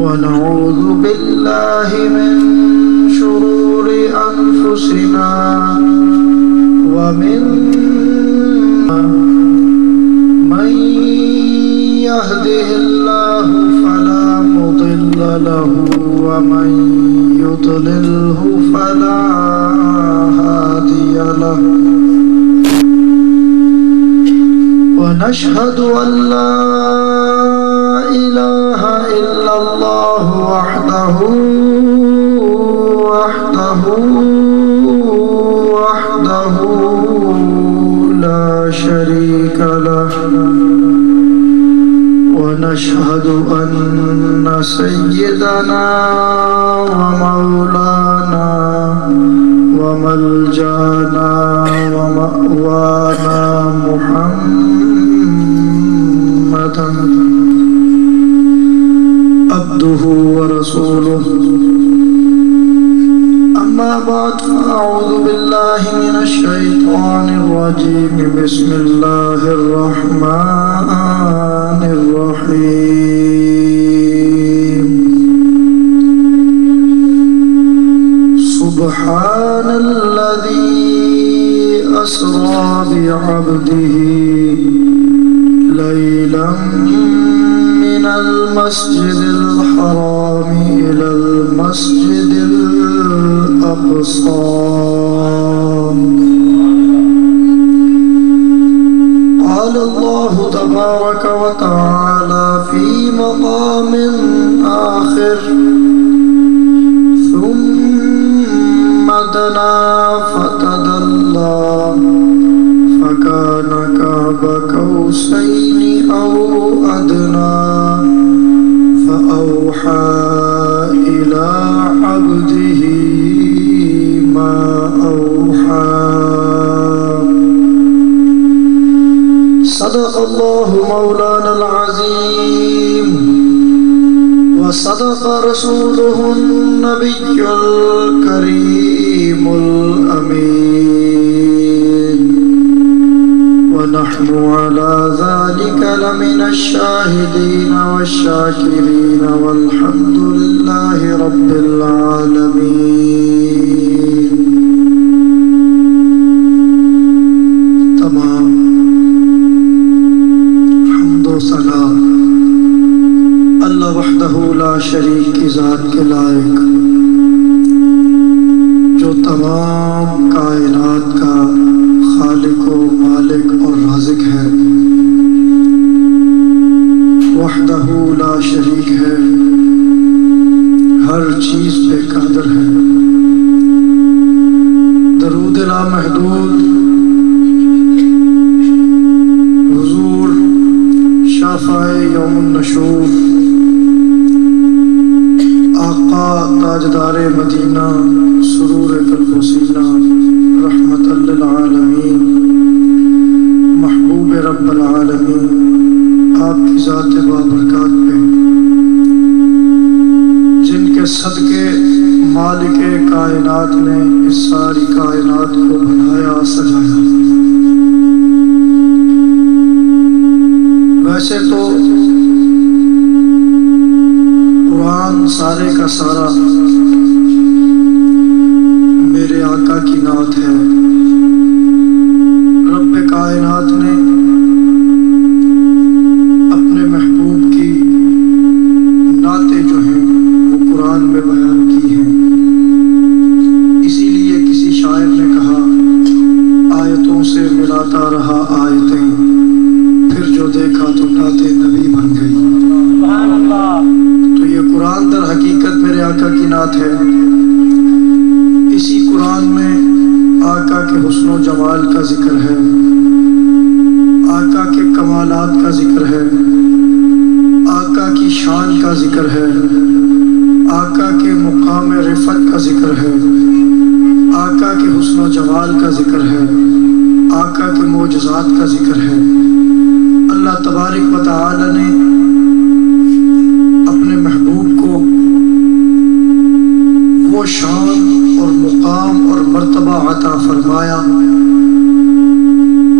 ونعوذ بالله من شرور أنفسنا ومن من يهده الله فلا مضل له ومن يضلله فلا هادي له ونشهد أن لا إله إلا الله وحده لا شريك له ونشهد أن سيدنا ومولانا وملجانا ومأوانا محمدا عبده ورسوله أما بعد فأعوذ بالله من الشيطان الرجيم بسم الله الرحمن الرحيم سبحان الذي أسرى بعبده ليلا من المسجد الحرام إلى المسجد الأقصى قال الله تبارك وتعالى في مقام آخر ثم دنا فتدلى فكان قاب قوسين أو أدنى فأوحى إلى عبده ما أوحى صدق الله مولانا العظيم وصدق رسوله النبي الكريم الأمين ونحن على ذلك لمن الشاهدين والشاكرين والحمد لله رب العالمين تمام حمد و ثنا اللہ وحدہ لا شریک کی ذات کے لائق جو تمام کائنات کا خالق و مالک اور رازق ہے وحدہ لا شریک ہے ہر چیز پہ قادر ہے درود لا محدود حضور شافع یوم النشور آقا تاجدار مدینہ سرور قلب و سینہ رحمت للعالمین محبوب رب العالمین آپ کی ذات بابرکات پہ جن کے صدقے مالک کائنات نے اس ساری کائنات کو بنایا سجایا. ویسے تو قرآن سارے کا سارا میرے آقا کی نعت ہے. رب کائنات نے اپنے محبوب کی نعتیں جو ہیں وہ قرآن میں بیان کی ہیں. اسی لیے کسی شاعر نے کہا آیتوں سے ملاتا رہا آیتیں پھر جو دیکھا تو نعت نبی بن گئی. تو یہ قرآن در حقیقت میرے آقا کی نعت ہے. اسی قرآن میں آقا کے حسن و جمال کا ذکر ہے, آقا کے کمالات کا ذکر ہے, آقا کی شان کا ذکر ہے, آقا کے مقام رفعت کا ذکر ہے, آقا کے حسن و جمال کا ذکر ہے, آقا کے معجزات کا ذکر ہے. اللہ تبارک و تعالی نے اپنے محبوب کو وہ شان اور مقام اور مرتبہ عطا فرمایا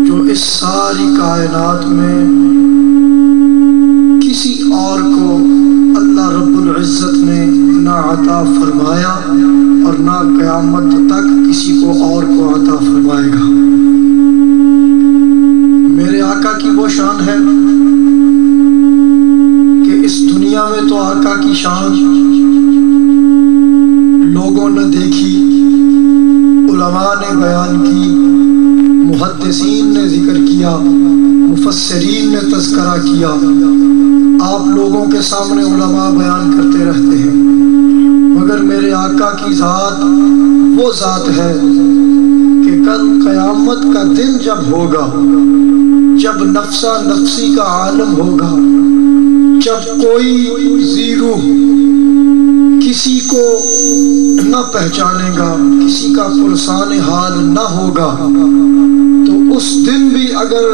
جو اس ساری کائنات میں کسی اور کو اللہ رب العزت عطا فرمایا اور نہ قیامت تک کسی کو اور کو عطا فرمائے گا۔ میرے آقا کی وہ شان ہے کہ اس دنیا میں تو آقا کی شان لوگوں نے دیکھی، علماء نے بیان کی، محدثین نے ذکر کیا، مفسرین نے تذکرہ کیا، آپ لوگوں کے سامنے علماء بیان کرتے رہتے ہیں، مگر میرے آقا کی ذات وہ ذات ہے کہ کل قیامت کا دن جب ہوگا، جب نفسا نفسی کا عالم ہوگا، جب کوئی زیرو کسی کو نہ پہچانے گا، کسی کا پرسان حال نہ ہوگا، تو اس دن بھی اگر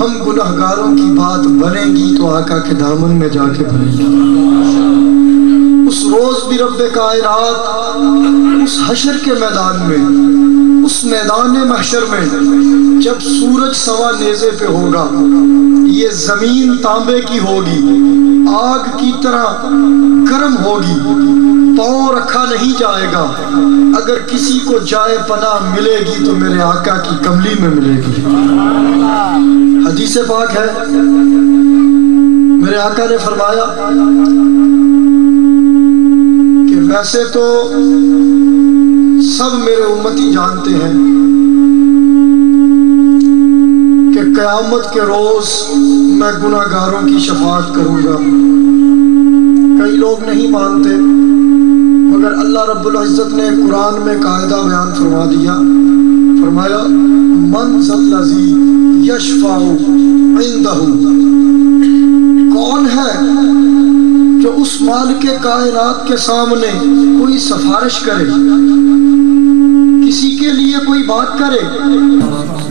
ہم گناہگاروں کی بات بنے گی تو آقا کے دامن میں جا کے بنے گی۔ اس روز بھی رب کائنات اس حشر کے میدان میں، اس میدان محشر میں جب سورج سوا نیزے پہ ہوگا، یہ زمین تانبے کی ہوگی، آگ کی طرح گرم ہوگی، پاؤں رکھا نہیں جائے گا، اگر کسی کو جائے پناہ ملے گی تو میرے آقا کی کملی میں ملے گی۔ حدیث پاک ہے، میرے آقا نے فرمایا کہ ویسے تو سب میرے امتی جانتے ہیں کہ قیامت کے روز میں گناہگاروں کی شفاعت کروں گا۔ کئی لوگ نہیں مانتے، مگر اللہ رب العزت نے قرآن میں قاعدہ بیان فرما دیا، فرمایا من ذا الذی یشفع عندہ، کون ہے جو اس مالک کائنات کے سامنے کوئی سفارش کرے، کسی کے لیے کوئی بات کرے۔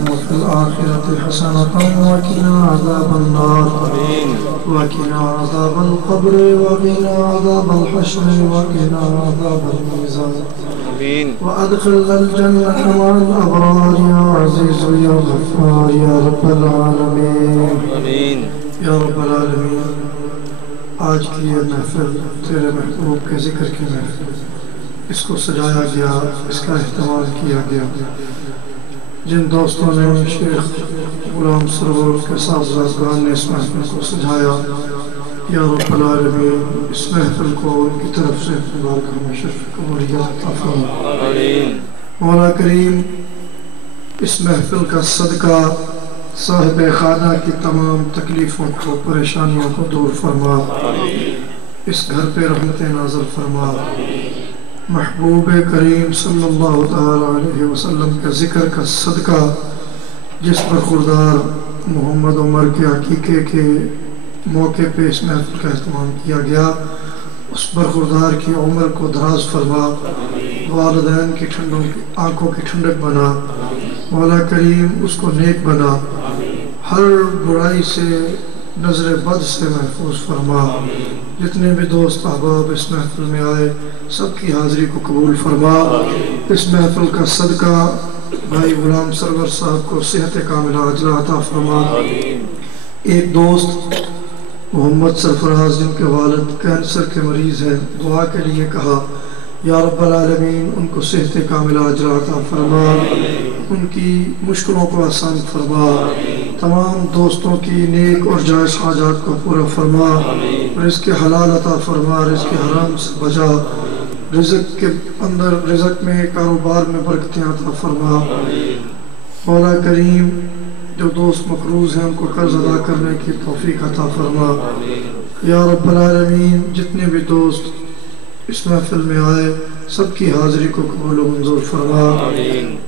وفی الآخرۃ حسنۃ وقنا عذاب النار وقنا عذاب القبر وقنا عذاب الحشر وقنا عذاب الميزان وادخلنا الجنة مع الأبرار يا عزيز يا غفار يا رب العالمين یا رب العالمین۔ آج کی یہ محفل تیرے محبوب کے ذکر کی محفل، اس کو سجایا گیا، اس کا اہتمام کیا گیا۔ جن دوستوں نے شیخ غلام سرور کے سازگاران نے اس محفل کو سجایا، یا رب العالمین اس محفل کو ان کی طرف سے بارگاہ میں شرف قبولیت عطا فرما۔ مولا کریم اس محفل کا صدقہ صاحب خانہ کی تمام تکلیفوں کو، پریشانیوں کو دور فرما، اس گھر پہ رحمت نازل فرما۔ محبوب کریم صلی اللہ تعالی علیہ وسلم کے ذکر کا صدقہ جس برخوردار محمد عمر کے عقیقے کے موقع پہ اس محفل کا اہتمام کیا گیا، اس برخوردار کی عمر کو دراز فرما، والدین کی آنکھوں کی ٹھنڈک بنا، مولا کریم اس کو نیک بنا، ہر برائی سے، نظر بد سے محفوظ فرما۔ جتنے بھی دوست احباب اس محفل میں آئے سب کی حاضری کو قبول فرما۔ اس محفل کا صدقہ بھائی غلام سرور صاحب کو صحت کاملہ عاجلہ عطا فرما۔ ایک دوست محمد سرفراز جن کے والد کینسر کے مریض ہیں، دعا کے لیے کہا، یا رب العالمین ان کو صحت کاملہ عاجلہ عطا فرما، ان کی مشکلوں کو آسان فرما، تمام دوستوں کی نیک اور جائز حاجات کو پورا فرما، رزق حلال عطا فرما، رزق حرام سے بچا، رزق کے اندر، رزق میں، کاروبار میں برکتیں عطا فرما۔ مولا کریم جو دوست مقروض ہیں ان کو قرض ادا کرنے کی توفیق عطا فرما۔ یا رب العالمین جتنے بھی دوست اس محفل میں آئے سب کی حاضری کو قبول و منظور فرما۔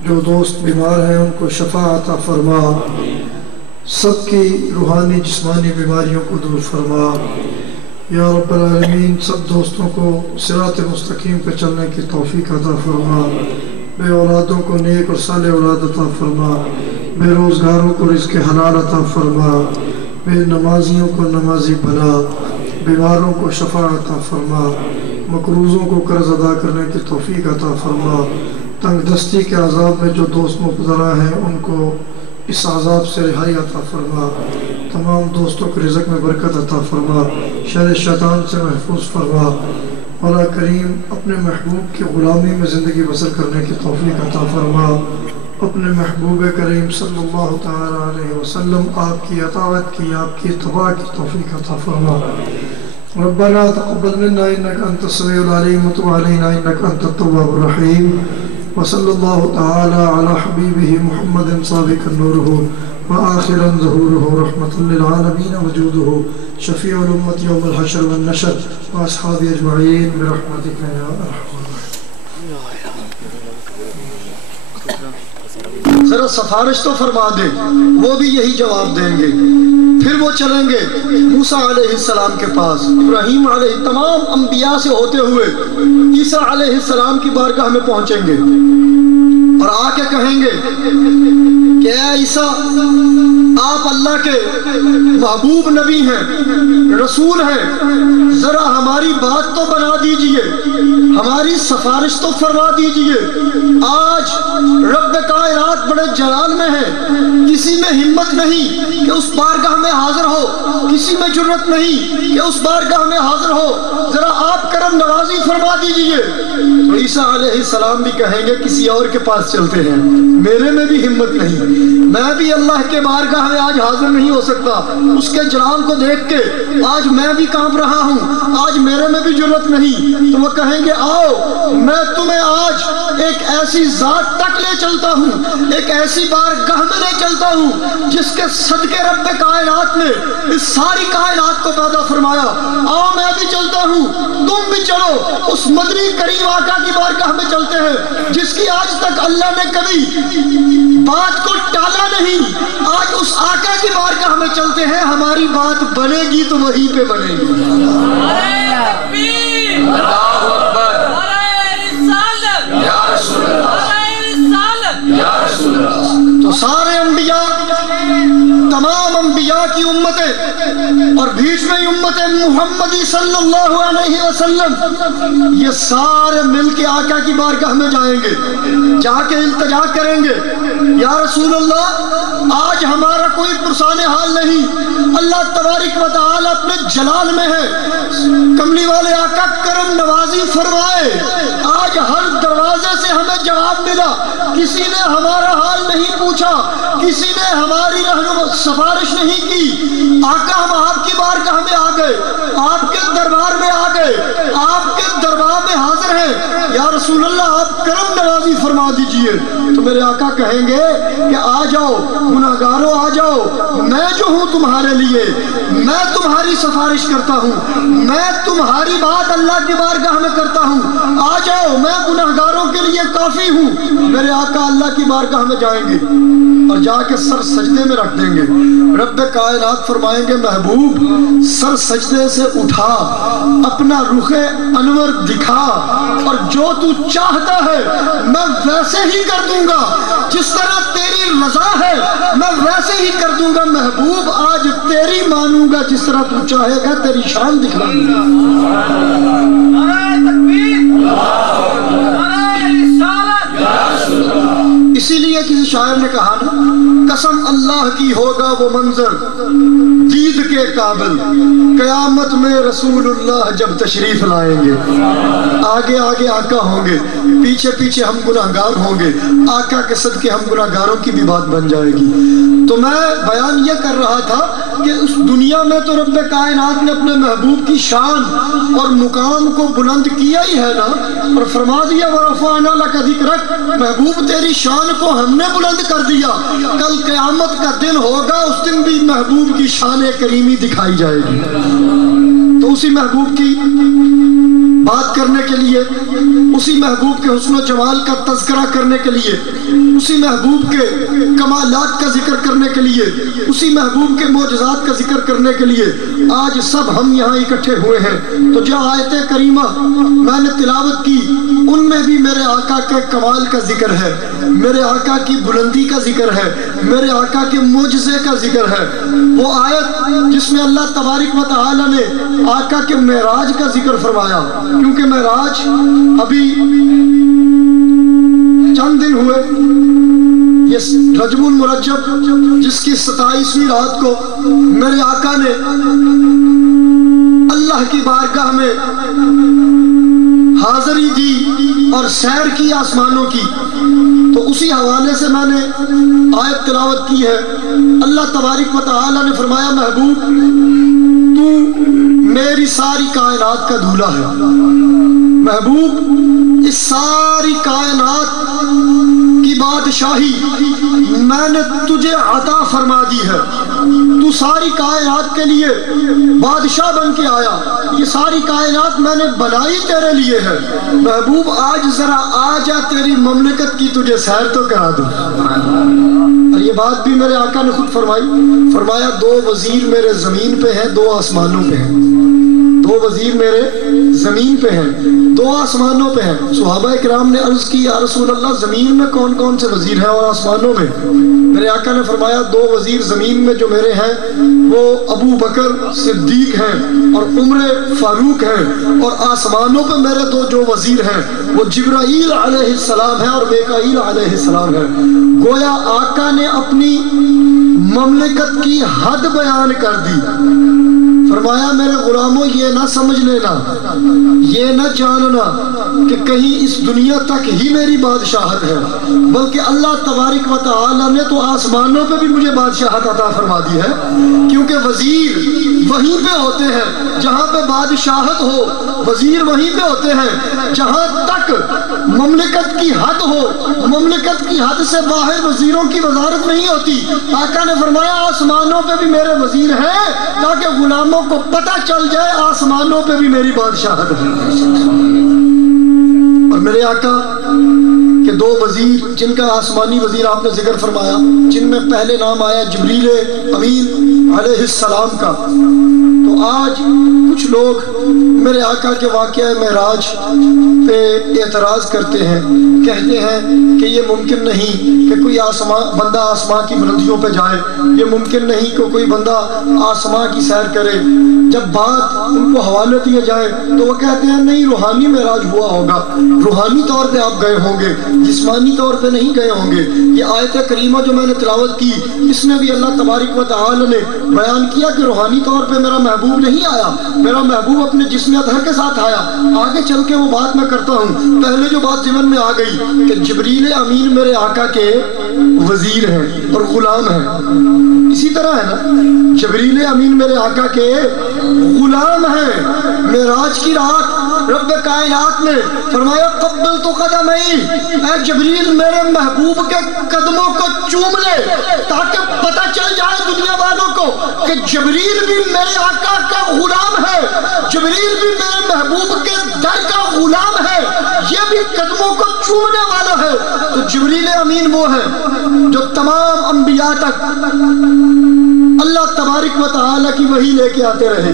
جو دوست بیمار ہیں ان کو شفا عطا فرما، سب کی روحانی جسمانی بیماریوں کو دور فرما۔ یا رب العالمین سب دوستوں کو صراط مستقیم پہ چلنے کی توفیق عطا فرما، بے اولادوں کو نیک اور صالح اولاد عطا فرما، بے روزگاروں کو رزق حلال عطا فرما، بے نمازیوں کو نمازی بنا، بیماروں کو شفا عطا فرما، مقروضوں کو قرض ادا کرنے کی توفیق عطا فرما۔ تنگ دستی کے عذاب میں جو دوست مبتلا ہیں ان کو اس عذاب سے رہائی عطا فرما، تمام دوستوں کو رزق میں برکت عطا فرما، شر شیطان سے محفوظ فرما۔ مولا کریم اپنے محبوب کی غلامی میں زندگی بسر کرنے کی توفیق عطا فرما، اپنے محبوب کریم صلی اللہ تعالی علیہ وسلم آپ کی اطاعت کی، آپ کی اتباع کی توفیق عطا فرما۔ ربنا تقبل منا انك انت السميع العليم وتب علينا انك انت التواب الرحيم، وصلى الله تعالى على حبيبه محمد سابقا نوره وآخرا ظهوره رحمة للعالمين وجوده شفيع الأمة يوم الحشر والنشر وأصحابه أجمعين برحمتك يا أرحم الراحمين۔ ذرا سفارش تو فرما دیں، وہ بھی یہی جواب دیں گے۔ پھر وہ چلیں گے موسیٰ علیہ السلام کے پاس، ابراہیم علیہ تمام انبیاء سے ہوتے ہوئے عیسیٰ علیہ السلام کی بارگاہ میں پہنچیں گے اور آ کے کہیں گے کہ اے عیسیٰ، آپ اللہ کے محبوب نبی ہیں، رسول ہیں، ذرا ہماری بات تو بنا دیجئے، ہماری سفارش تو فرما دیجئے۔ آج رب کائنات بڑے جلال میں ہے، کسی میں ہمت نہیں کہ اس بارگاہ میں حاضر ہو، کسی میں جرت نہیں کہ اس بارگاہ میں حاضر ہو، ذرا آپ کرم نوازی فرما دیجئے۔ تو عیسیٰ علیہ السلام بھی کہیں گے کسی اور کے پاس چلتے ہیں، میرے میں بھی ہمت نہیں، میں بھی اللہ کے بارگاہ میں آج حاضر نہیں ہو سکتا، اس کے جلال کو دیکھ کے آج میں بھی کانپ رہا ہوں، آج میرے میں بھی جرت نہیں۔ تو وہ کہیں گے آؤ، میں تمہیں آج ایک ایسی ذات تک لے چلتا ہوں، ایک ایسی بارگاہ میں لے چلتا ہوں جس کے صدقے رب کائنات نے اس ساری کائنات کو پیدا فرمایا۔ آؤ میں بھی چلتا ہوں، تم بھی چلو، اس مدنی کریم آقا کی بارگاہ میں چلتے ہیں جس کی آج تک اللہ نے کبھی بات کو ٹالا نہیں۔ آج اس آقا کی بارگاہ میں چلتے ہیں، ہماری بات بنے گی تو وہیں پہ بنے گی۔ تو سارے انبیاء، تمام انبیاء کی امتیں اور بیچ میں امت محمدی صلی اللہ علیہ وسلم، یہ سارے مل کے آقا کی بارگاہ میں جائیں گے، جا کے التجا کریں گے، یا رسول اللہ آج ہمارا کوئی پرسان حال نہیں، اللہ تبارک و تعالی اپنے جلال میں ہے، کملی والے آقا کرم نوازی فرمائے۔ آج ہر دروازے سے ہمیں جواب ملا، کسی نے ہمارا حال نہیں پوچھا، کسی نے ہماری سفارش نہیں کی، آقا ہم آپ کی بارگاہ میں آ گئے، آپ کے دربار میں آ گئے، آپ کے دربار میں حاضر ہیں، یا رسول اللہ آپ کرم نوازی فرما دیجئے۔ تو میرے آقا کہیں گے کہ آ جاؤ گناہگاروں، آ جاؤ، میں جو ہوں تمہارے لیے، میں تمہاری سفارش کرتا ہوں، میں تمہاری بات اللہ کی بارگاہ میں کرتا ہوں، آ جاؤ، میں گناہگاروں کے لیے کافی ہوں۔ میرے آقا اللہ کی بارگاہ میں جائیں گے اور جا کے سر سجدے میں رکھ دیں گے۔ رب کائنات فرمائیں گے محبوب سر سجدے سے اٹھا، اپنا رخ انور دکھا، اور جو تو چاہتا ہے میں ویسے ہی کر دوں گا، جس طرح تیری رضا ہے میں ویسے ہی کر دوں گا۔ محبوب آج تیری مانوں گا، جس طرح تو چاہے گا تیری شان دکھلاؤں گا۔ اسی لیے کسی شاعر نے کہا نا، قسم اللہ کی ہوگا وہ منظر دید کے قابل، قیامت میں رسول اللہ جب تشریف لائیں گے۔ آگے آگے آقا ہوں گے، پیچھے پیچھے ہم گناہگار ہوں گے، آقا کے صدقے ہم گناہگاروں کی بھی بات بن جائے گی۔ تو میں بیان یہ کر رہا تھا کہ اس دنیا میں تو رب کائنات نے اپنے محبوب کی شان اور مقام کو بلند کیا ہی ہے نا، اور فرما دیا وَرَفَعْنَا لَكَ ذِكْرَكَ، محبوب تیری شان کو ہم نے بلند کر دیا۔ کل قیامت کا دن ہوگا، اس دن بھی محبوب کی شان کریمی دکھائی جائے گی۔ تو اسی محبوب کی بات کرنے کے لیے، اسی محبوب کے حسن و جمال کا تذکرہ کرنے کے لیے، اسی محبوب کے کمالات کا ذکر کرنے کے لیے، اسی محبوب کے معجزات کا ذکر کرنے کے لیے آج سب ہم یہاں اکٹھے ہوئے ہیں۔ تو جو آیت کریمہ میں نے تلاوت کی ان میں بھی میرے آقا کے کمال کا ذکر ہے، میرے آقا کی بلندی کا ذکر ہے، میرے آقا کے معجزے کا ذکر ہے۔ وہ آیت جس میں اللہ تبارک و تعالی نے آقا کے معراج کا ذکر فرمایا، کیونکہ معراج ابھی چند دن ہوئے، یہ رجب المرجب جس کی 27ویں رات کو میرے آقا نے اللہ کی بارگاہ میں حاضری دی اور سیر کی آسمانوں کی، تو اسی حوالے سے میں نے آیت تلاوت کی ہے۔ اللہ تبارک و تعالی نے فرمایا محبوب تو میری ساری کائنات کا دولہا ہے، محبوب اس ساری کائنات کی بادشاہی میں نے تجھے عطا فرما دی ہے، تو ساری کائنات کے لیے بادشاہ بن کے آیا، یہ ساری کائنات میں نے بنائی تیرے لیے ہے، محبوب آج ذرا آ جا تیری مملکت کی تجھے سیر تو کرا دوں۔ اور یہ بات بھی میرے آقا نے خود فرمائی، فرمایا دو وزیر میرے زمین پہ ہیں، دو آسمانوں پہ ہیں، دو وزیر میرے زمین پہ ہیں، دو آسمانوں پہ ہیں۔ صحابہ اکرام نے عرض کی یا رسول اللہ زمین میں کون کون سے وزیر ہیں اور آسمانوں میں؟ میرے آقا نے فرمایا دو وزیر زمین میں جو میرے ہیں وہ ابو بکر صدیق ہیں اور عمر فاروق ہیں، اور آسمانوں پہ میرے دو جو وزیر ہیں وہ جبرائیل علیہ السلام ہیں اور میکائیل علیہ السلام ہیں۔ گویا آقا نے اپنی مملکت کی حد بیان کر دی، فرمایا میرے غلاموں یہ نہ سمجھ لینا، یہ نہ جاننا کہ کہیں اس دنیا تک ہی میری بادشاہت ہے، بلکہ اللہ تبارک و تعالی نے تو آسمانوں پہ بھی مجھے بادشاہت عطا فرما دی ہے، کیونکہ وزیر وہیں پہ ہوتے ہیں جہاں پہ بادشاہت ہو، وزیر وہیں پہ ہوتے ہیں جہاں تک مملکت کی حد ہو، مملکت کی حد سے باہر وزیروں کی وزارت نہیں ہوتی۔ آقا نے فرمایا آسمانوں پہ بھی میرے وزیر ہیں تاکہ غلاموں کو پتہ چل جائے آسمانوں پہ بھی میری بادشاہت ہے۔ اور میرے آقا کہ دو وزیر جن کا آسمانی وزیر آپ نے ذکر فرمایا، جن میں پہلے نام آیا جبریل امین علیہ السلام کا، تو آج کچھ لوگ میرے آقا کے واقعہ معراج پہ اعتراض کرتے ہیں، کہتے ہیں کہ یہ ممکن نہیں کہ کوئی بندہ آسمان کی بلندیوں پہ جائے، یہ ممکن نہیں کہ کوئی بندہ آسمان کی سیر کرے۔ جب بات ان کو حوالے دیے جائے تو وہ کہتے ہیں نہیں روحانی معراج ہوا ہوگا، روحانی طور پہ آپ گئے ہوں گے، جسمانی طور پہ نہیں گئے ہوں گے۔ یہ آیت کریمہ جو میں نے تلاوت کی اس میں بھی اللہ تبارک و تعالی نے بیان کیا کہ روحانی طور پہ میرا محبوب نہیں آیا، میرا محبوب اپنے جسم اطہر کے ساتھ آیا۔ آگے چل کے وہ بات میں کرتا ہوں، پہلے جو بات ذہن میں آ گئی کہ جبریل امین میرے آقا کے وزیر ہیں اور غلام ہیں، اسی طرح ہے نا جبریل امین میرے آقا کے غلام ہیں۔ معراج کی رات رب کائنات نے فرمایا قبل تو قدمئی، اے جبریل میرے محبوب کے قدموں کو چوم لے تاکہ پتہ چل جائے دنیا والوں کو کہ جبریل بھی میرے آقا کا غلام ہے، جبریل بھی میرے محبوب کے در کا غلام ہے، یہ بھی قدموں کو چومنے والا ہے۔ تو جبریل امین وہ ہے جو تمام انبیاء تک اللہ تبارک و تعالی کی وحی لے کے آتے رہے،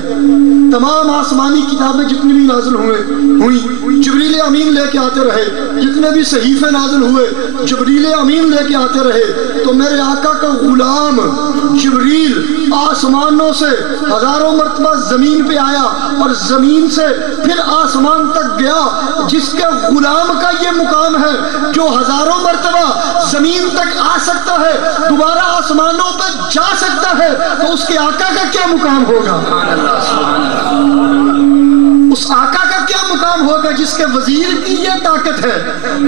تمام آسمانی کتابیں جتنی بھی نازل ہوئی جبریل امین لے کے آتے رہے، جتنے بھی صحیفے نازل ہوئے جبریل امین لے کے آتے رہے۔ تو میرے آقا کا غلام جبریل آسمانوں سے ہزاروں مرتبہ زمین پہ آیا اور زمین سے پھر آسمان تک گیا، جس کے غلام کا یہ مقام ہے جو ہزاروں مرتبہ زمین تک آ سکتا ہے، دوبارہ آسمانوں پہ جا سکتا ہے، تو اس کے آقا کا کیا مقام ہوگا؟ اس آقا کا کیا مقام ہوگا جس کے وزیر کی یہ طاقت ہے؟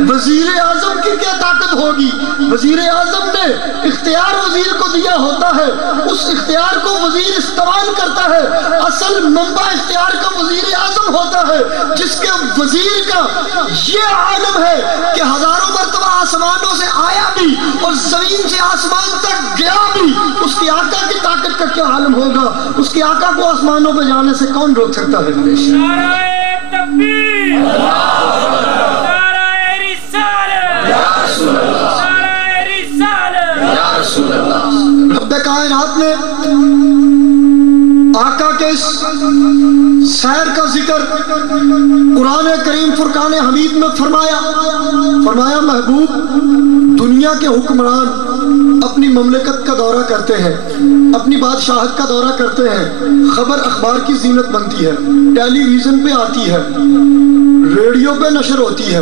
وزیر اعظم کی کیا طاقت ہوگی؟ وزیر اعظم نے اختیار وزیر کو دیا ہوتا ہے، اس اختیار کو وزیر استعمال کرتا ہے، اصل منبع اختیار کا وزیر اعظم ہوتا ہے، جس کے وزیر کا یہ عالم ہے کہ ہزاروں مرتبہ آسمانوں سے آیا بھی اور زمین سے آسمان تک گیا بھی، اس کی آقا کی طاقت کا کیا عالم ہوگا؟ اس کی آقا کو آسمانوں پہ جانے سے کون روک سکتا ہے؟ رب کائنات نے آقا کے اس سیر کا ذکر قرآن کریم فرقان حمید میں فرمایا محبوب دنیا کے حکمران اپنی مملکت کا دورہ کرتے ہیں، اپنی بادشاہت کا دورہ کرتے ہیں، خبر اخبار کی زینت بنتی ہے، ٹیلی ویژن پہ آتی ہے، ریڈیو پہ نشر ہوتی ہے،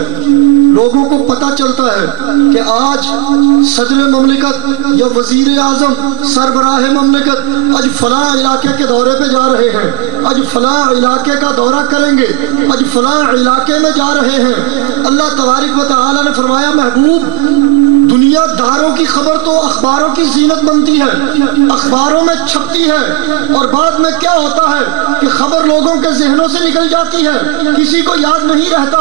لوگوں کو پتہ چلتا ہے کہ آج صدر مملکت یا وزیر اعظم سربراہ مملکت آج فلاں علاقے کے دورے پہ جا رہے ہیں، آج فلاں علاقے کا دورہ کریں گے، آج فلاں علاقے میں جا رہے ہیں، اللہ تبارک و تعالیٰ نے فرمایا محبوب دنیا داروں کی خبر تو اخباروں کی زینت بنتی ہے، اخباروں میں چھپتی ہے، اور بعد میں کیا ہوتا ہے کہ خبر لوگوں کے ذہنوں سے نکل جاتی ہے، کسی کو یاد نہیں رہتا۔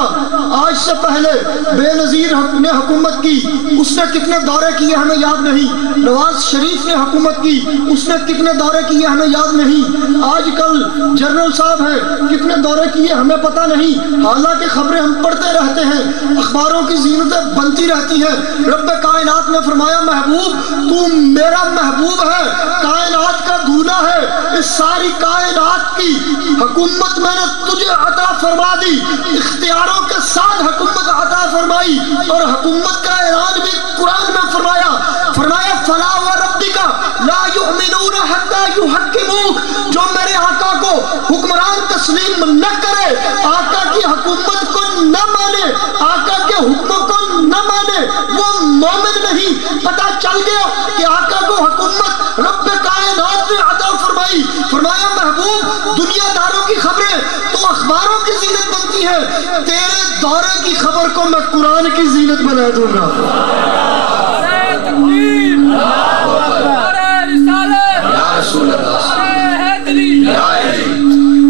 آج سے پہلے بے نظیر نے حکومت کی، اس نے کتنے دورے کیے ہمیں یاد نہیں، نواز شریف نے حکومت کی، اس نے کتنے دورے کیے ہمیں یاد نہیں، آج کل جنرل صاحب ہیں کتنے دورے کیے ہمیں پتہ نہیں، حالانکہ خبریں ہم پڑھتے رہتے ہیں، اخباروں کی زینتیں بنتی رہتی ہیں۔ رب کائنات نے فرمایا محبوب تو میرا محبوب ہے، کائنات کا دولہ ہے، اس ساری کائنات کی حکومت میں نے تجھے عطا فرما دی، اختیاروں کے ساتھ حکومت عطا فرمائی، اور حکومت کا اعلان بھی قرآن میں فرمایا فلا وربک لا یؤمنون حتی یحکموک، جو میرے آقا کو حکمران تسلیم نہ کرے، آقا کی حکومت کو نہ مانے، آقا کے حکموں کو نہ مانے، وہ مومن نہیں۔ پتہ چل گیا کہ آقا کو حکومت رب کائنات نے عطا فرمائی۔ فرمایا محبوب دنیا داروں کی خبریں تو اخباروں کی زینت بنتی ہے، تیرے دورے کی خبر کو میں قرآن کی زینت بنا دوں گا۔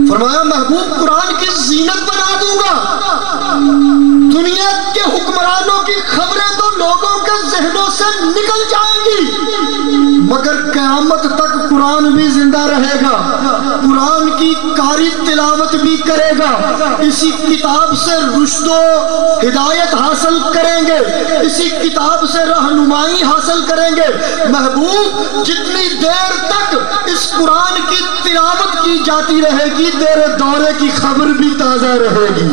فرمایا محبوب قرآن کی زینت بنا دوں گا۔ دنیا کے حکمرانوں کی خبریں تو لوگوں کے ذہنوں سے نکل جائیں گی، مگر قیامت تک قرآن بھی زندہ رہے گا، قرآن کی قاری تلاوت بھی کرے گا، اسی کتاب سے رشد و ہدایت حاصل کریں گے، اسی کتاب سے رہنمائی حاصل کریں گے۔ محبوب جتنی دیر تک اس قرآن کی تلاوت کی جاتی رہے گی تیرے دورے کی خبر بھی تازہ رہے گی۔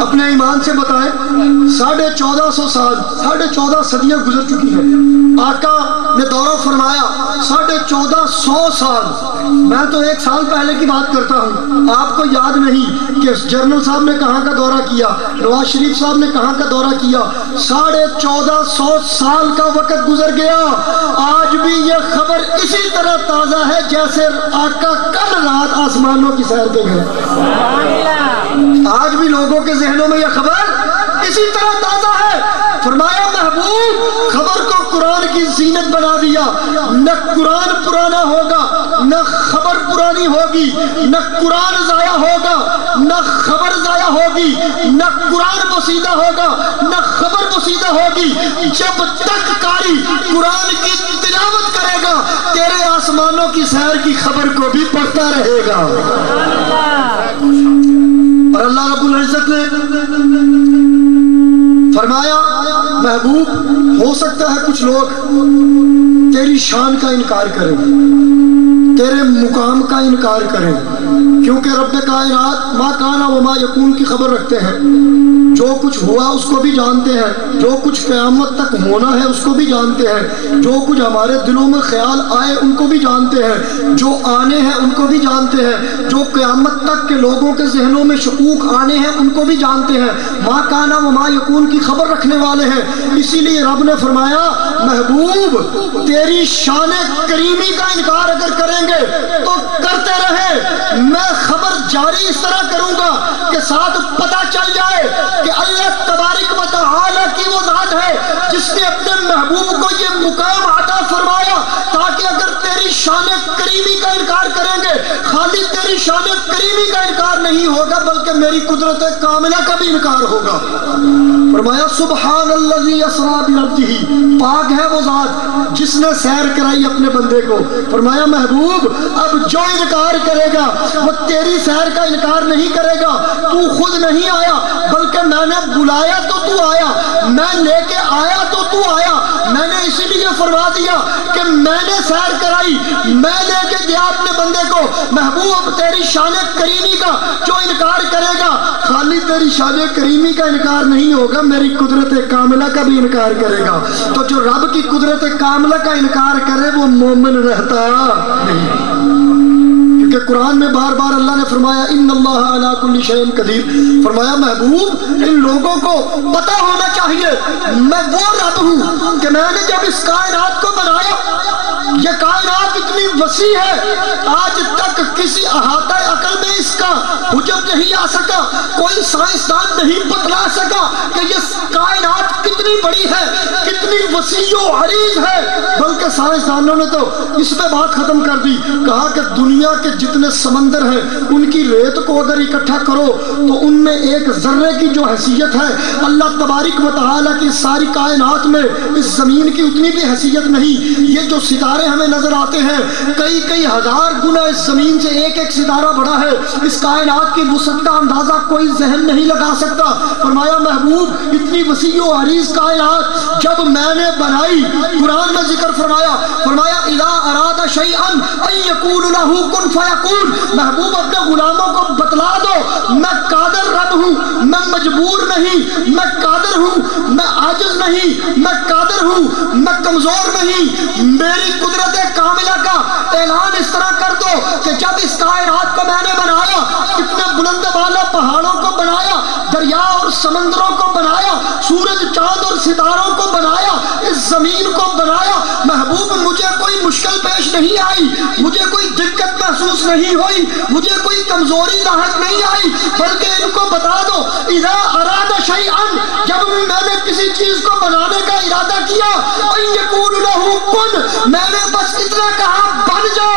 اپنے ایمان سے بتائیں 1450 سال 14.5 صدیاں گزر چکی ہیں، آقا نے دورہ فرمایا 1450 سال، میں تو 1 سال پہلے کی بات کرتا ہوں، آپ کو یاد نہیں کہ جنرل صاحب نے کہاں کا دورہ کیا، نواز شریف صاحب نے کہاں کا دورہ کیا، 1450 سال کا وقت گزر گیا، آج بھی یہ خبر اسی طرح تازہ ہے جیسے آقا کل رات آسمانوں کی سیر پہ گئے، آج بھی لوگوں کے ذہنوں میں یہ خبر اسی طرح تازہ ہے۔ فرمایا محبوب خبر کو قرآن کی زینت بنا دیا، نہ قرآن پرانا ہوگا، نہ خبر پرانی ہوگی، نہ قرآن ضائع ہوگا، نہ خبر ضائع ہوگی، نہ قرآن بسیدہ ہوگا، نہ خبر بسیدہ ہوگی، جب تک قاری قرآن کی تلاوت کرے گا تیرے آسمانوں کی سیر کی خبر کو بھی پڑھتا رہے گا۔ اور اللہ رب العزت نے فرمایا محبوب ہو سکتا ہے کچھ لوگ تیری شان کا انکار کریں، تیرے مقام کا انکار کریں، کیونکہ رب کائنات ما کانا وما یکون کی خبر رکھتے ہیں، جو کچھ ہوا اس کو بھی جانتے ہیں، جو کچھ قیامت تک ہونا ہے اس کو بھی جانتے ہیں، جو کچھ ہمارے دلوں میں خیال آئے ان کو بھی جانتے ہیں، جو آنے ہیں ان کو بھی جانتے ہیں، جو قیامت تک کے لوگوں کے ذہنوں میں شکوک آنے ہیں ان کو بھی جانتے ہیں، ما کانا وما یکون کی خبر رکھنے والے ہیں۔ اسی لیے رب نے فرمایا محبوب تیری شان کریمی کا انکار اگر کریں گے تو کرتے رہے، میں خبر جاری اس طرح کروں گا کہ ساتھ پتہ چل جائے کہ اللہ تبارک و تعالی کی وہ ذات ہے جس نے اپنے محبوب کو یہ مقام عطا فرمایا، تاکہ اگر تیری شان کریمی کا انکار کریں گے خالی تیری شان کریمی کا انکار نہیں ہوگا بلکہ میری قدرت کاملہ کا بھی انکار ہوگا۔ فرمایا سبحان الذی اسریٰ بعبدہ، پاک ہے وہ ذات جس نے سیر کرائی اپنے بندے کو۔ فرمایا محبوب اب جو انکار کرے گا وہ تیری سیر کا انکار نہیں کرے گا، تو خود نہیں آیا بلکہ میں نے بلایا تو آیا، میں لے کے آیا تو آیا، میں نے اسی لیے فرما دیا کہ میں نے سیر کرائی، میں لے کے گیا اپنے بندے کو۔ محبوب تیری شان کریمی کا جو انکار کرے گا خالی تیری شان کریمی کا انکار نہیں ہوگا، میری قدرت کاملہ کا بھی انکار کرے گا۔ تو جو رب کی قدرت کاملہ کا انکار کرے وہ مومن رہتا نہیں، کہ قرآن میں بار بار اللہ نے فرمایا ان اللہ علی کل شیء قدیر، فرمایا محبوب ان لوگوں کو پتہ ہونا چاہیے میں وہ رب ہوں کہ میں نے جب اس کائنات کو بنایا، یہ کائنات اتنی وسیع ہے، آج تک کسی احاطہ عقل میں اس کا حجب نہیں آ سکا، کوئی سائنسدان نہیں بتلا سکا کہ یہ کائنات کتنی بڑی ہے، کتنی وسیع و عریض ہے، بلکہ سائنسدانوں نے تو اس پہ بات ختم کر دی، کہا کہ دنیا کے جتنے سمندر ہیں ان کی ریت کو اگر اکٹھا کرو تو ان میں ایک ذرے کی جو حیثیت ہے اللہ تبارک و تعالیٰ کی ساری کائنات میں اس زمین کی اتنی بھی حیثیت نہیں۔ یہ جو ستارے ہمیں نظر آتے ہیں کئی کئی ہزار گنا اس زمین سے ایک ایک ستارہ بڑا ہے، اس کائنات کی وسعت کا اندازہ کوئی ذہن نہیں لگا سکتا۔ فرمایا محبوب اتنی وسیع و عریض کائنات جب میں نے بنائی، قرآن میں ذکر فرمایا اذا اراد شیئا ان یقول له کن فیکون، محبوب اپنے غلاموں کو بتلا دو میں قادر رب ہوں، میں مجبور نہیں، میں قادر ہوں، میں عاجز نہیں، میں قادر ہوں، میں کمزور نہیں، میری قدرت کاملہ کا اعلان اس طرح کر دو کہ جب اس کائنات کو میں نے بنایا، اتنے بلند بالا پہاڑوں کو بنایا، دریا اور سمندروں کو بنایا، سورج چاند اور ستاروں کو بنایا، اس زمین کو بنایا، محبوب مجھے کوئی مشکل پیش نہیں آئی، مجھے کوئی دقت محسوس نہیں ہوئی، مجھے کوئی کمزوری لاحق نہیں آئی، بلکہ ان کو بتا دو اذا اراد شیئا، جب بھی میں نے کسی چیز کو بنانے کا ارادہ کیا، ان یقول له کن، میں نے بس اتنا کہا بن جا،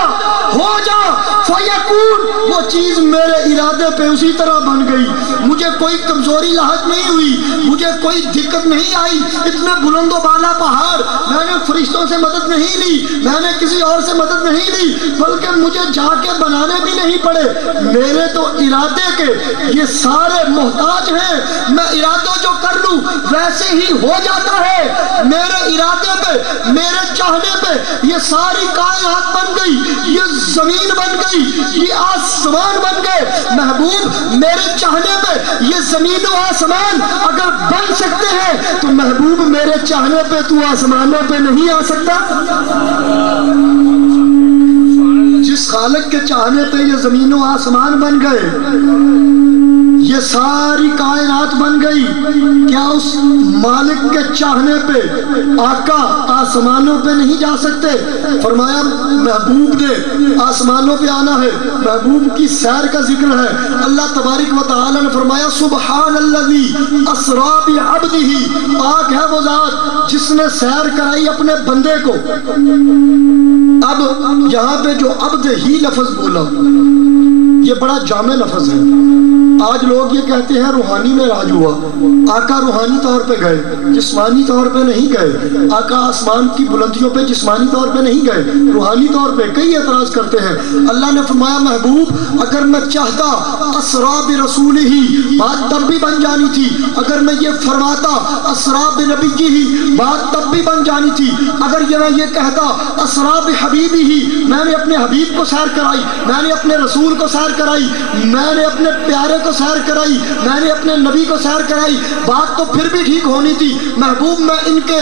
ہو جا، فیکون، وہ چیز میرے ارادے پہ اسی طرح بن گئی، مجھے کوئی کمزوری لاحق نہیں ہوئی، مجھے کوئی دقت نہیں آئی۔ اتنے بلند و بالا پہاڑ میں نے فرشتوں سے مدد نہیں لی، میں نے کسی اور سے مدد نہیں لی، بلکہ مجھے جا کے بنانے بھی نہیں پڑے، میرے تو ارادے کے یہ سارے محتاج ہیں، میں ارادہ جو کر لوں ویسے ہی ہو جاتا ہے، میرے ارادے پہ، میرے چاہنے پہ یہ ساری کائنات بن گئی، یہ زمین بن گئی، یہ آسمان بن گئے۔ محبوب میرے چاہنے پہ یہ زمین و آسمان اگر بن سکتے ہیں تو محبوب میرے چاہنے پہ تو آسمانوں پہ نہیں آ سکتا؟ جس خالق کے چاہنے پہ یہ زمین و آسمان بن گئے، یہ ساری کائنات بن گئی، کیا اس مالک کے چاہنے پہ آقا آسمانوں پہ نہیں جا سکتے؟ فرمایا محبوب نے آسمانوں پہ آنا ہے، محبوب کی سیر کا ذکر ہے۔ اللہ تبارک و تعالی نے فرمایا سبحان الذی اسری بعبدہ، پاک ہے وہ ذات جس نے سیر کرائی اپنے بندے کو۔ اب یہاں پہ جو عبد ہی لفظ بولا یہ بڑا جامع لفظ ہے۔ آج لوگ یہ کہتے ہیں روحانی میں راج ہوا، آقا روحانی طور پہ گئے، جسمانی طور پہ نہیں گئے، آقا آسمان کی بلندیوں پہ جسمانی طور پہ نہیں گئے، روحانی طور پہ کئی اعتراض کرتے ہیں۔ اللہ نے فرمایا محبوب اگر میں چاہتا اسرا برسول ہی، بات تب بھی بن جانی تھی، اگر میں یہ فرماتا اسرا بنبی ہی، بات تب بھی بن جانی تھی، اگر میں یہ کہتا اسرا بحبیبی ہی، میں نے اپنے حبیب کو سیر کرائی، میں نے اپنے رسول کو سیر کرائی، میں نے اپنے پیارے کو سیر کرائی، میں نے اپنے نبی کو سیر کرائی، بات تو پھر بھی ٹھیک ہونی تھی۔ محبوب میں ان کے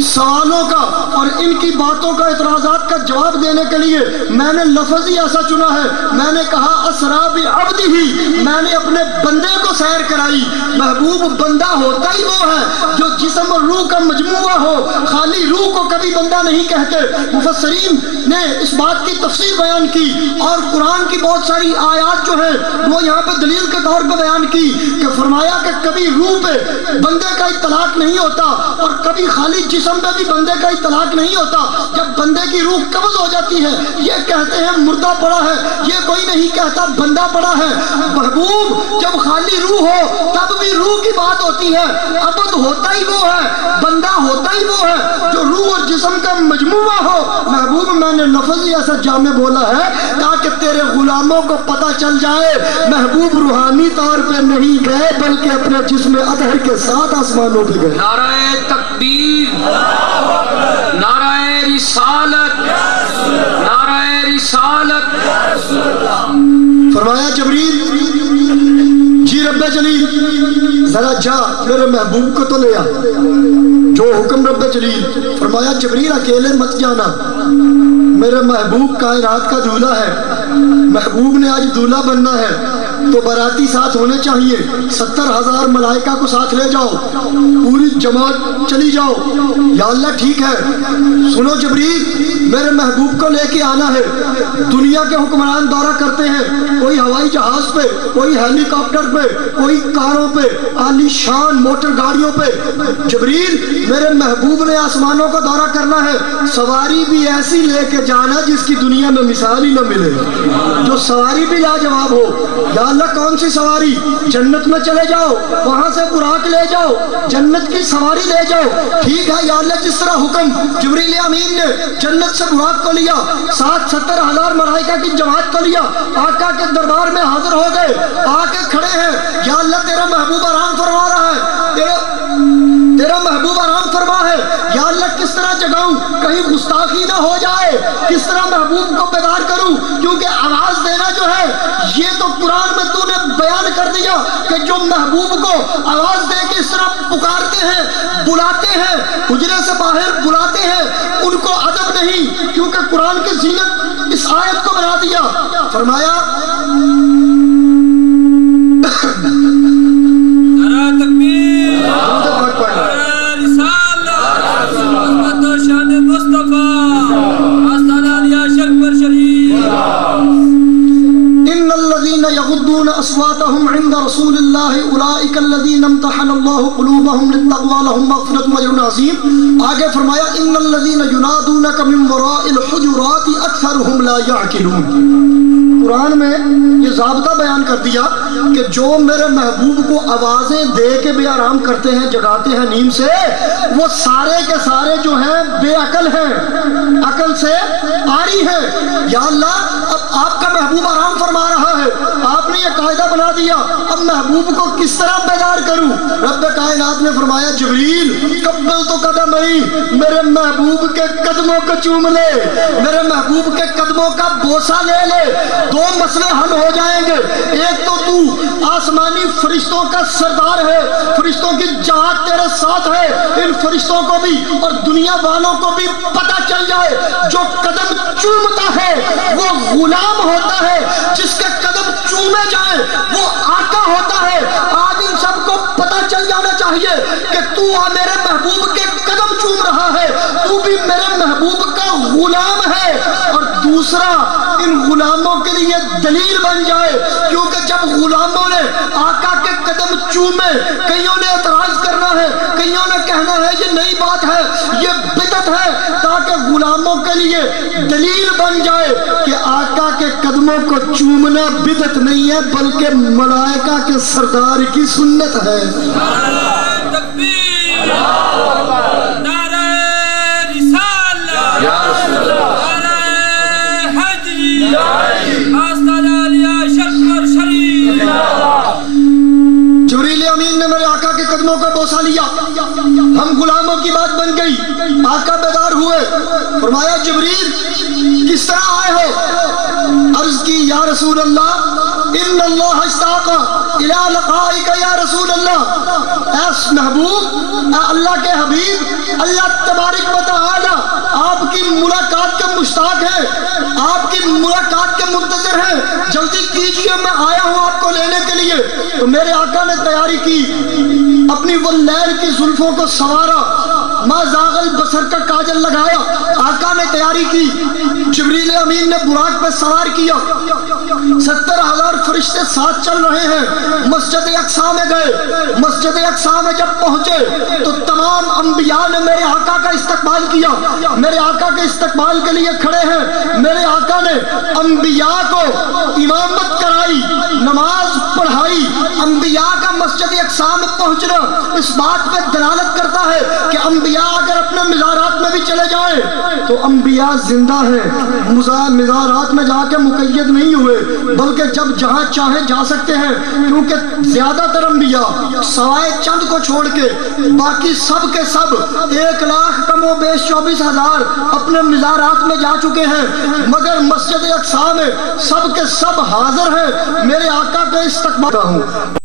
سوالوں کا اور ان کی باتوں کا اعتراضات کا جواب دینے کے لیے میں نے لفظ ہی ایسا چنا ہے، میں نے کہا اسرا بعبدہ، میں نے اپنے بندے کو سیر کرائی۔ محبوب بندہ ہوتا ہی وہ ہے جو جسم اور روح کا مجموعہ ہو، خالی روح کو کبھی بندہ نہیں کہتے۔ مفسرین نے اس بات کی تفسیر بیان کی اور قرآن کی بہت ساری آیات جو ہے وہ یہاں پہ دلیل کے طور پہ بیان کی کہ فرمایا کہ کبھی روح پہ بندے کا اطلاق نہیں ہوتا اور کبھی خالی جسم پہ بھی بندے کا اطلاق نہیں ہوتا۔ جب بندے کی روح قبض ہو جاتی ہے یہ کہتے ہیں مردہ پڑا ہے، یہ کوئی نہیں کہتا بندہ پڑا ہے۔ محبوب جب خالی روح ہو تب بھی روح کی بات ہوتی ہے، عبد ہوتا ہی وہ ہے، بندہ ہوتا ہی وہ ہے جو روح اور جسم کا مجموعہ ہو۔ محبوب میں نے لفظ ہی ایسا جامع بولا ہے تاکہ تیرے غلاموں کو پتہ چل جائے محبوب روحانی طور پہ نہیں گئے بلکہ اپنے جسم اطہر کے ساتھ آسمانوں پہ گئے۔ نعرہ تکبیر، نعرہ رسالت، نعرہ رسالت۔ فرمایا جبریل جی رب جلیل ذرا جا میرے محبوب کو تو لے آ، جو حکم رب جلیل۔ فرمایا جبریل اکیلے مت جانا، میرے محبوب کائنات کا دولہا ہے، محبوب نے آج دولہا بننا ہے تو باراتی ساتھ ہونے چاہیے، 70,000 ملائکہ کو ساتھ لے جاؤ، پوری جماعت چلی جاؤ۔ یا اللہ ٹھیک ہے، سنو جبریل میرے محبوب کو لے کے آنا ہے۔ دنیا کے حکمران دورہ کرتے ہیں، کوئی ہوائی جہاز پہ، کوئی ہیلی کاپٹر پہ، کوئی کاروں پہ، عالی شان موٹر گاڑیوں پہ۔ جبریل میرے محبوب نے آسمانوں کا دورہ کرنا ہے، سواری بھی ایسی لے کے جانا جس کی دنیا میں مثال ہی نہ ملے، جو سواری بھی لاجواب ہو۔ یا اللہ کون سی سواری؟ جنت میں چلے جاؤ، وہاں سے براق لے جاؤ، جنت کی سواری لے جاؤ۔ ٹھیک ہے یا اللہ، جس طرح حکم جبریل امین نے جنت سے براق کو لیا، 70,000 ملائکہ کی جماعت کو لیا، آقا کے دربار میں حاضر ہو گئے، آ کے کھڑے ہیں۔ یا اللہ تیرا محبوب آرام فرما رہا ہے، تیرا محبوب آرام فرما ہے۔ یا اللہ کس طرح جگاؤں کہیں گستاخی نہ ہو جائے، کس طرح محبوب کو بیدار کروں، کیونکہ آواز دینا جو ہے یہ تو قرآن میں تو نے بیان کر دیا کہ جو محبوب کو آواز دے کے اس طرح پکارتے ہیں، بلاتے ہیں، حجرے سے باہر بلاتے ہیں، ان کو ادب نہیں، کیونکہ قرآن کی زینت اس آیت کو بنا دیا۔ فرمایا اصواتهم عند رسول الله اولئک الذین امتحن اللہ قلوبهم للتقوی لهم مغفرۃ واجر عظیم۔ آگے فرمایا ان الذین ینادونک من وراء الحجرات اکثرهم لا یعقلون۔ قرآن میں یہ ضابطہ بیان کر دیا کہ جو میرے محبوب کو آوازیں دے کے بے آرام کرتے ہیں، جگاتے ہیں نیند سے، وہ سارے کے سارے جو ہیں بے عقل ہیں، عقل سے عاری ہیں۔ یا اللہ اب آپ کا محبوب آرام فرما رہا ہے، آپ نے یہ قاعدہ بنا دیا، اب محبوب کو کس طرح بیدار کروں؟ رب کائنات نے فرمایا جبریل قبل تو قدم ہی، میرے محبوب کے قدموں کو چوم لے، میرے محبوب کے قدموں کا بوسہ لے لے، دو مسئلے حل ہو جائیں گے۔ ایک تو آسمانی فرشتوں کا سردار ہے، فرشتوں کی جماعت تیرے ساتھ ہے، ان فرشتوں کو بھی اور دنیا والوں کو بھی پتہ چل جائے جو قدم چومتا ہے وہ غلام ہوتا ہے، جس کے قدم چومے جائیں وہ آقا ہوتا ہے۔ آج ان سب کو پتہ چل جانا چاہیے کہ تو میرے محبوب کے قدم چوم رہا ہے، تو بھی میرے محبوب کا غلام ہے۔ اور دوسرا ان غلاموں کے لیے دلیل بن جائے، کیونکہ جب غلاموں نے آقا کے قدم چومے، کئیوں نے اعتراض کرنا ہے، کئیوں نے کہنا ہے یہ نئی بات ہے، یہ بدعت ہے، تاکہ غلاموں کے لیے دلیل بن جائے کہ آقا کے قدموں کو چومنا بدعت نہیں ہے بلکہ ملائکہ کے سردار کی سنت ہے۔ جبریل امین نے میرے آقا کے قدموں کا بوسہ لیا، ہم غلاموں کی بات بن گئی، آقا بیدار ہوئے۔ فرمایا جبریل کس طرح آئے ہو؟ عرض کی یا رسول اللہ ان اللہ اشتاق الی لقائک یا رسول اللہ، اے محبوب، اے اللہ کے حبیب، اللہ تبارک و تعالی آپ کی ملاقات کے مشتاق ہے، آپ کی ملاقات کے منتظر ہیں، جلدی کیجئے میں آیا ہوں آپ کو لینے کے لیے۔ تو میرے آقا نے تیاری کی، اپنی وہ لیل کی زلفوں کو سنوارا، ما زاغ البصر کا کاجل لگایا، آقا نے تیاری کی، جبریل امین نے براق پہ سوار کیا، 70,000 فرشتے ساتھ چل رہے ہیں، مسجد اقصی میں گئے۔ مسجد اقصی میں جب پہنچے تو تمام انبیاء نے میرے آقا کا استقبال کیا، میرے آقا کے استقبال کے لیے کھڑے ہیں۔ میرے آقا نے انبیاء کو امامت کرائی، نماز پڑھائی۔ انبیاء کا مسجد اقصی میں پہنچنا اس بات پہ دلالت کرتا ہے کہ انبیاء اگر اپنے مزارات میں بھی چلے جائیں تو انبیاء زندہ ہیں، مزارات میں جا کے مقید نہیں ہوئے، بلکہ جب جہاں چاہیں جا سکتے ہیں، کیونکہ زیادہ تر انبیاء سوائے چند کو چھوڑ کے باقی سب کے سب 1,00,000 کم و بیش 24,000 اپنے مزارات میں جا چکے ہیں، مگر مسجد اقصی میں سب کے سب حاضر ہیں۔ میرے آقا کے استقبال ہوں۔